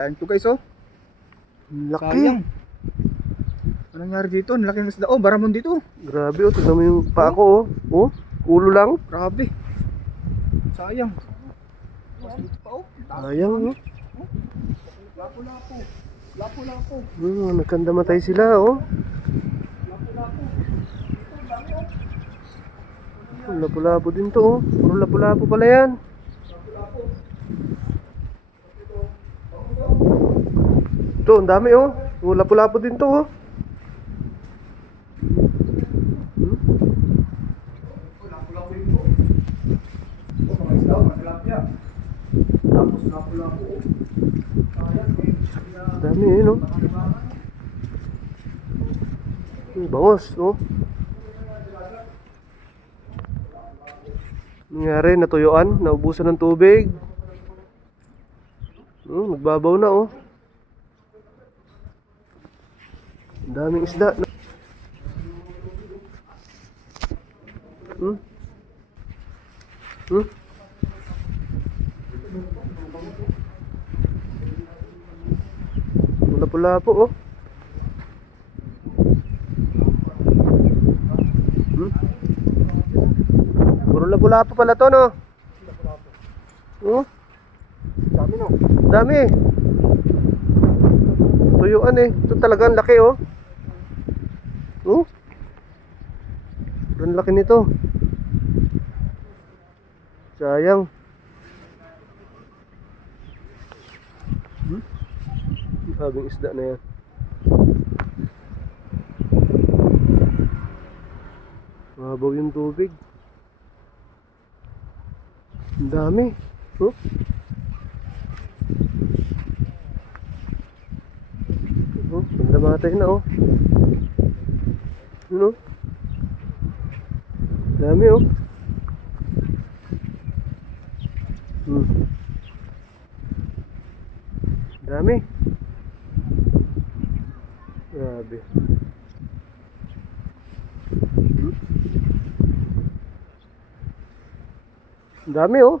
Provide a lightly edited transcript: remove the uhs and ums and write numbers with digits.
Ayan to guys, oh. Laki. Sayang. Anong nangyari dito? Ang laki ng isda. Oh, baramon dito. Grabe, oh. Tignan mo yung paa ko, oh. Oh, ulo lang. Grabe. Sayang. Mas dito pa, oh. Sayang, oh. Lapo-lapo. Lapo-lapo. Nagkandamatay sila, oh. Lapo-lapo. Dito, dami, oh. Lapu-lapu din to, oh. Puro lapu-lapu pala yan. Lapo-lapo. Ito, ang dami, oh. Oh, lapu-lapu din to, oh. Lapo-lapo yun, oh. Oh, mga isda, mga tilapia. Tapos lapo-lapo, oh. Sayang, eh. Ang dami, eh, no. Bangos, oh. Nangyari, natuyuan, naubusan ng tubig. Nagbabaw na, oh. Ang daming isda. Lapu-lapu, oh. Puro lapu-lapu pala to, no? Oh, Dami, no. dami. Tuyuan, eh. Ito talagang laki, oh. Oh. Ang laki nito. Sayang. Habing isda na yan. Mabaw yung tubig. Ang dami. Oh. Oh, pandamatay na, oh. Ano? Dami, oh. Dami. Grabe. Ang dami, oh.